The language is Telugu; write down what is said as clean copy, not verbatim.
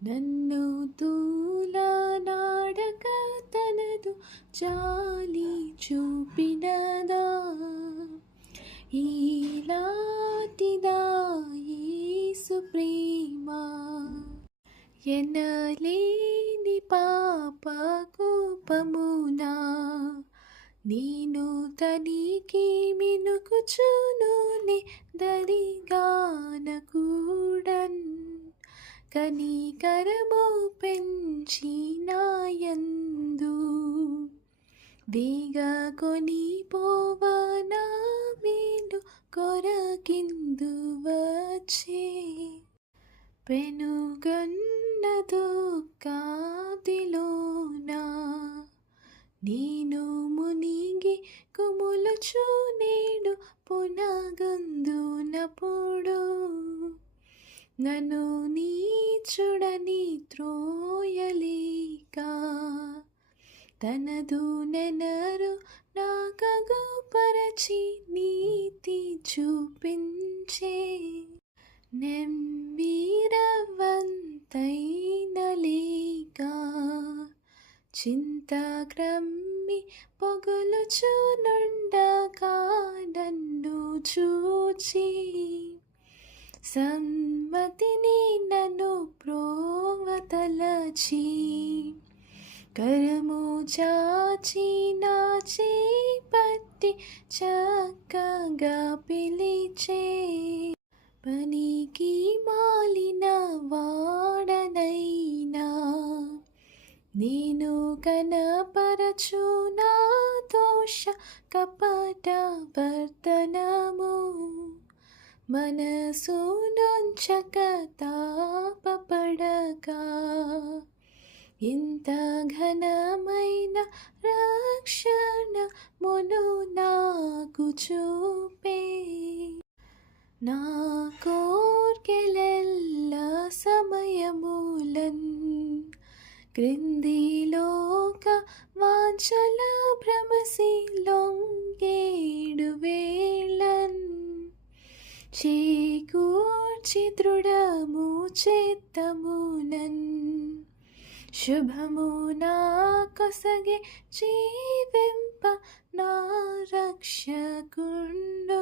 నన్ను తూలనాడక తనదు జాలి చూపినదా ఈలాటిదా యేసు ప్రేమ ఎనలేని పాప కోపమునా నేను తనికి మినుకుచునునే దరిగానకూడన్ కనికరము పెంచి నాయందు వేగ కొని పోవనా మేలు కొరకిందు వచ్చే పెనుగన్న దుఃఖాదిలోనా నేను మునిగి కుములుచు నేడు పునగందునప్పుడు నన్ను నీచుడని త్రోయలేక తనదు నెనరు నాకగు పరచి నీతి చూపించే నెమ్మీరవంతైన లేక చింత క్రమ్మి పొగలుచునుండగా నన్ను చూచి సమ్మతిని నన్ను ప్రోవతలచి కరము చాచి నా చేపట్టి చక్కగా పిలిచే పనికి మాలిన వాడనైనా నేను కనపరచు నా దోష కపట వర్తనము మనసు నుంచక తాపపడగా ఇంత ఘనమైన రక్షణ మును నాకు చూపే నా కోర్కెలెల్ల సమయములన్ క్రిందిలోక వాంఛల భ్రమసి లొంగేడు వేళన్ చేకూర్చి దృఢము చేత్తమునన్ శుభము నా కొసగే జీవింప నా రక్షకుండు